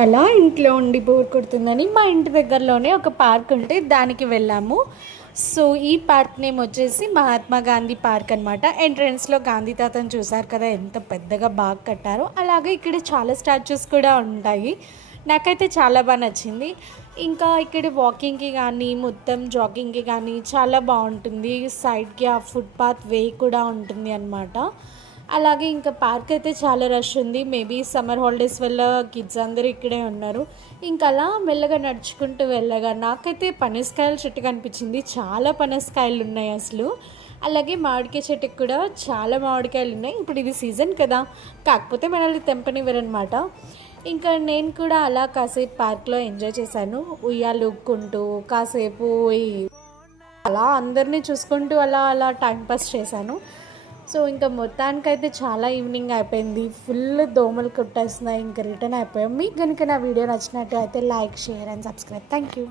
అలా ఇంట్లో ఉండి బోర్ కొడుతుందని మా ఇంటి దగ్గరలోనే ఒక పార్క్ ఉంటే దానికి వెళ్ళాము. సో ఈ పార్క్ నేమ్ వచ్చేసి మహాత్మా గాంధీ పార్క్ అనమాట. ఎంట్రన్స్లో గాంధీ తాతను చూసారు కదా, ఎంత పెద్దగా బాగా కట్టారో. అలాగే ఇక్కడ చాలా స్టాచ్యూస్ కూడా ఉంటాయి. నాకైతే చాలా బాగా నచ్చింది. ఇంకా ఇక్కడ వాకింగ్కి కానీ మొత్తం జాగింగ్కి కానీ చాలా బాగుంటుంది. సైడ్కి ఆ ఫుట్పాత్ వే కూడా ఉంటుంది అనమాట. అలాగే ఇంకా పార్క్ అయితే చాలా రష్ ఉంది. మేబీ సమ్మర్ హాలిడేస్ వల్ల కిడ్స్ అందరూ ఇక్కడే ఉన్నారు. ఇంకా అలా మెల్లగా నడుచుకుంటూ వెళ్ళగా నాకైతే పనసకాయల చెట్టు కనిపించింది. చాలా పనసకాయలు ఉన్నాయి అసలు. అలాగే మామిడికాయ చెట్టుకి కూడా చాలా మామిడికాయలు ఉన్నాయి. ఇప్పుడు ఇది సీజన్ కదా, కాకపోతే మనల్ని తెంపనివ్వరనమాట. ఇంకా నేను కూడా అలా కాసేపు పార్క్లో ఎంజాయ్ చేశాను. ఉయ్యాలు ఊక్కుంటూ కాసేపు అలా అందరినీ చూసుకుంటూ అలా అలా టైంపాస్ చేశాను. సో ఇంకా మొత్తానికైతే చాలా ఈవినింగ్ అయిపోయింది. ఫుల్ దోమలు కుట్టేస్తున్నాయి. ఇంకా రిటర్న్ అయిపోయాం. మీకు కనుక నా వీడియో నచ్చినట్టు అయితే like, share and subscribe. Thank you.